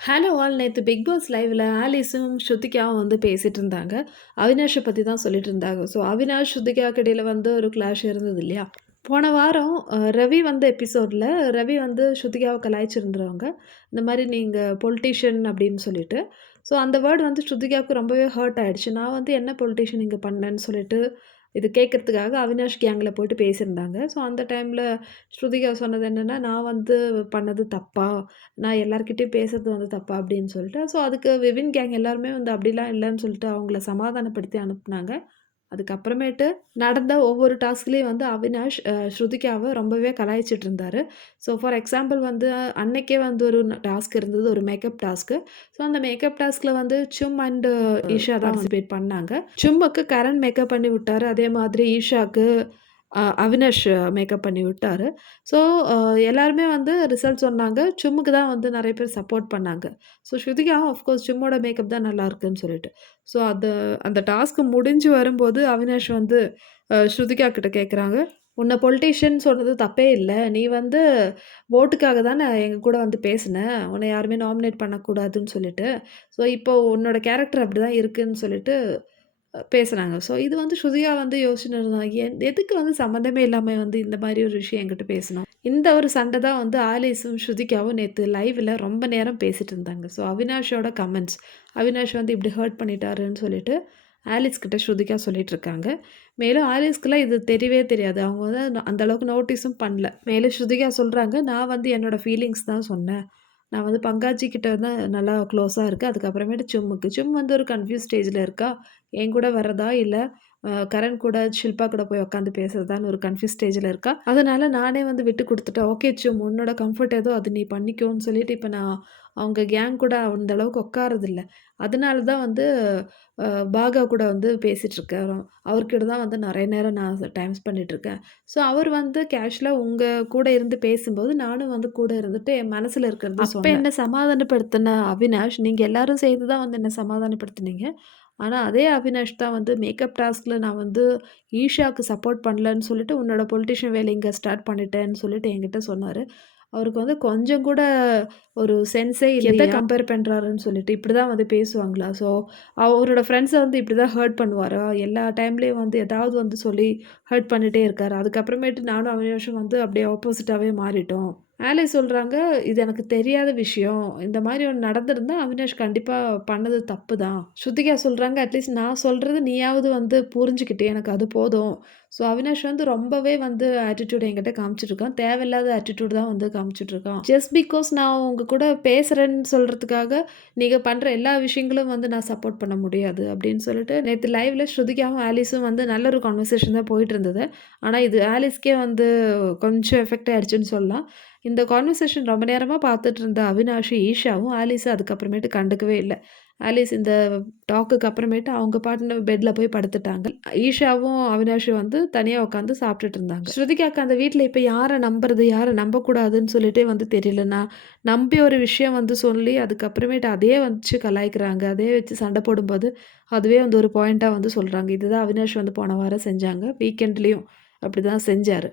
Hello all நேத்து big pass லைவ்ல ஆலிஸும், ஸ்ருதிகாவும் வந்து பேசிட்டு இருந்தாங்க. அவினாஷ பத்தி தான் சொல்லிட்டு இருந்தாங்க. ஸோ அவினாஷ், ஸ்ருதிகாக்கு இடையில வந்து ஒரு கிளாஷ் இருந்தது இல்லையா? போன வாரம் ரவி வந்த எபிசோட்ல ரவி வந்து ஸ்ருதிகாவ கலாய்ச்சிருந்தாங்க. இந்த மாரி நீங்க பொலிட்டீஷியன் அப்படின்னு சொல்லிட்டு. ஸோ அந்த வேர்ட் வந்து ஸ்ருதிகாவுக்கு ரொம்பவே ஹர்ட் ஆயிடுச்சு. நான் வந்து என்ன பொலிட்டீஷியன் இங்க பண்ணேன்னு சொல்லிட்டு, இது கேட்கறதுக்காக அவினாஷ் கேங்ல போயிட்டு பேசியிருந்தாங்க. ஸோ அந்த டைம்ல ஸ்ருதிகா சொன்னது என்னன்னா, "நான் வந்து பண்ணது தப்பா? நான் எல்லார்கிட்டயும் பேசுறது வந்து தப்பா?" அப்படின்னு சொல்லிட்டு. ஸோ அதுக்கு விவின் கேங் எல்லாருமே வந்து அப்படிலாம் இல்லன்னு சொல்லிட்டு அவங்கள சமாதானப்படுத்தி அனுப்புனாங்க. அதுக்கப்புறமேட்டு நடந்த ஒவ்வொரு டாஸ்க்லயும் வந்து அவினாஷ் ஸ்ருதிகாவ ரொம்பவே கலாய்ச்சிட்டு இருந்தாரு. ஸோ ஃபார் எக்ஸாம்பிள் வந்து அன்னைக்கே வந்து ஒரு டாஸ்க் இருந்தது. ஒரு மேக்கப் டாஸ்க்கு. ஸோ அந்த மேக்கப் டாஸ்க்ல வந்து சும் அண்ட் ஈஷா தான் பார்ட்டிசிபேட் பண்ணாங்க. சும்முக்கு கரண் மேக்கப் பண்ணி விட்டாரு. அதே மாதிரி ஈஷாக்கு அவினாஷ் மேக்கப் பண்ணி விட்டாரு. ஸோ அ எல்லாருமே வந்து ரிசல்ட் சொன்னாங்க. சும்முக்கு தான் வந்து நெறைய பேர் சப்போர்ட் பண்ணாங்க. ஸோ ஸ்ருதிகாவும் ஆஃப்கோர்ஸ் சும்மோட மேக்கப் தான் நல்லாருக்குன்னு சொல்லிட்டு. ஸோ அந்த டாஸ்க் முடிஞ்சு வரும்போது அவினாஷ் வந்து ஸ்ருதிகா கிட்ட கேட்குறாங்க, "உன்ன பொலிட்டீஷியன் சொன்னது தப்பே இல்ல. நீ வந்து ஓட்டுக்காக தானே எங்க கூட வந்து பேசுன. உன்ன யாருமே நாமினேட் பண்ணக்கூடாதுன்னு சொல்லிட்டு. ஸோ இப்போ உன்னோட கேரக்டர் அப்படிதான் இருக்குன்னு" சொல்லிட்டு பேசுனாங்க. ஸோ இது வந்து ஸ்ருதிகா வந்து யோசிச்சுன்னு இருந்தாங்க. எதுக்கு வந்து சம்மந்தமே இல்லாம வந்து இந்த மாரி ஒரு விஷயம் என்கிட்ட பேசணும்? இந்த ஒரு சண்ட தான் வந்து ஆலிஸும், ஸ்ருதிகாவும் நேத்து லைவ்ல ரொம்ப நேரம் பேசிட்டு இருந்தாங்க. So அவினாஷோட comments. அவினாஷ் வந்து இப்படி ஹர்ட் பண்ணிட்டாருன்னு சொல்லிட்டு, ஆலிஸ் கிட்ட ஸ்ருதிகா சொல்லிட்டு இருக்காங்க. மேலும் ஆலிஸ்க்குலாம் இது தெரியவே தெரியாது. அவங்க வந்து அந்த அளவுக்கு நோட்டீஸும் பண்ணல. மேலும் ஸ்ருதிகா சொல்றாங்க, "நான் வந்து என்னோட ஃபீலிங்ஸ் தான் சொன்னேன். நான் வந்து பங்காஜி கிட்ட வந்து நல்லா க்ளோஸா இருக்கேன். அதுக்கப்புறமேட்டு சும்முக்கு. சும் வந்து ஒரு கன்ஃப்யூஸ் ஸ்டேஜ்ல இருக்கா. என் கூட வர்றதா? இல்ல கரண் கூட, ஷில்பா கூட போய் உட்காந்து பேசுறதான்னு ஒரு கன்ஃப்யூஸ் ஸ்டேஜ்ல இருக்கா. அதனால நானே வந்து விட்டு குடுத்துட்டேன். ஓகே சும் உன்னோட கம்ஃபர்ட் ஏதோ அது நீ பண்ணிக்கோன்னு சொல்லிட்டு, இப்ப நான் அவங்க கேங் கூட அந்த அளவுக்கு உட்கார்றதில்ல. அதனால தான் வந்து அ பாகா கூட வந்து பேசிட்டுருக்கேன். அவர்கிட்ட தான் வந்து நெறைய நேரம் நான் டைம் பண்ணிட்டுருக்கேன். ஸோ அவர் வந்து கேஷுவலா உங்க கூட இருந்து பேசும்போது, நானும் வந்து கூட இருந்துட்டு என் மனசுல இருக்கிறத சொன்னேன். அப்ப என்ன சமாதானப்படுத்தின அவினாஷ், நீங்க எல்லாரும் சேர்ந்து தான் வந்து என்ன சமாதானப்படுத்துனீங்க. ஆனா, அதே அவினாஷ் தான் வந்து மேக்கப் டாஸ்க்ல நான் வந்து ஈஷாக்கு சப்போர்ட் பண்ணலன்னு சொல்லிட்டு, உன்னோட பொலிட்டீஷியன் வேலைய இங்க ஸ்டார்ட் பண்ணிட்டேன்னு சொல்லிட்டு என்கிட்ட சொன்னாரு. அவருக்கு வந்து கொஞ்சம் கூட ஒரு சென்ஸே இல்லையா? எத கம்பேர் பண்றாருன்னு சொல்லிட்டு, இப்படிதான் வந்து பேசுவாங்களா? ஸோ, அவரோட ஃப்ரெண்ட்ஸ வந்து இப்படிதான் ஹர்ட் பண்ணுவாரா? எல்லா டைம்லயும் வந்து ஏதாவது வந்து சொல்லி ஹர்ட் பண்ணிட்டே இருக்காரு. அதுக்கப்புறமேட்டு நானும் அவினாஷும் வந்து அப்படியே ஆப்போசிட்டாவே மாறிட்டோம். ஆலி சொல்றாங்க, "இது எனக்கு தெரியாத விஷயம். இந்த மாரி ஒண்ணு நடந்திருந்தா அவினாஷ் கண்டிப்பா பண்ணது தப்பு தான்." ஸ்ருதிகா சொல்றாங்க, "அட்லீஸ்ட் நான் சொல்றது நீயாவது வந்து புரிஞ்சுக்கிட்டு எனக்கு அது போதும்." ஸோ அவினாஷ் வந்து ரொம்பவே வந்து ஆட்டிட்யூட் என்கிட்ட காமிச்சிட்டுருக்கான். தேவையில்லாத ஆட்டிட்யூட் தான் வந்து காமிச்சிட்டுருக்கான். ஜஸ்ட் பிகாஸ் நான் உங்க கூட பேசுறேன்னு சொல்றதுக்காக, நீங்க பண்ற எல்லா விஷயங்களும் வந்து நான் சப்போர்ட் பண்ண முடியாது அப்படின்னு சொல்லிட்டு, நேத்து லைவ்ல ஸ்ருதிகாவும், ஆலிஸும் வந்து நல்ல ஒரு கான்வர்சேஷன் தான் போயிட்டு இருந்தது. ஆனா இது ஆலிஸ்க்கே வந்து கொஞ்சம் எஃபெக்ட் ஆயிடுச்சுன்னு சொல்லலாம். இந்த கான்வர்சேஷன் ரொம்ப நேரமா பார்த்துட்டு இருந்த அவினாஷ், ஈஷாவும் ஆலிஸ அதுக்கப்புறமேட்டு கண்டுக்கவே இல்ல. ஆலிஸ் இந்த டாக்குக்கு அப்புறமேட்டு அவங்க பாட்டுன்னு பெட்ல போய் படுத்துட்டாங்க. ஈஷாவும், அவினாஷும் வந்து தனியா உட்காந்து சாப்பிட்டுட்டு இருந்தாங்க. ஸ்ருதிகாக்கு அந்த வீட்ல இப்ப யார நம்புறது, யார நம்பக்கூடாதுன்னு சொல்லிட்டே வந்து தெரியல. நான் நம்பி ஒரு விஷயம் வந்து சொல்லி, அதுக்கப்புறமேட்டு அதே வச்சு கலாய்க்கிறாங்க. அதே வச்சு சண்டை போடும்போது, அதுவே வந்து ஒரு பாயிண்ட்டா வந்து சொல்றாங்க. இதுதான் அவினாஷ் வந்து போன வாரம் செஞ்சாங்க. வீக்கெண்ட்லயும் அப்படிதான் செஞ்சாரு.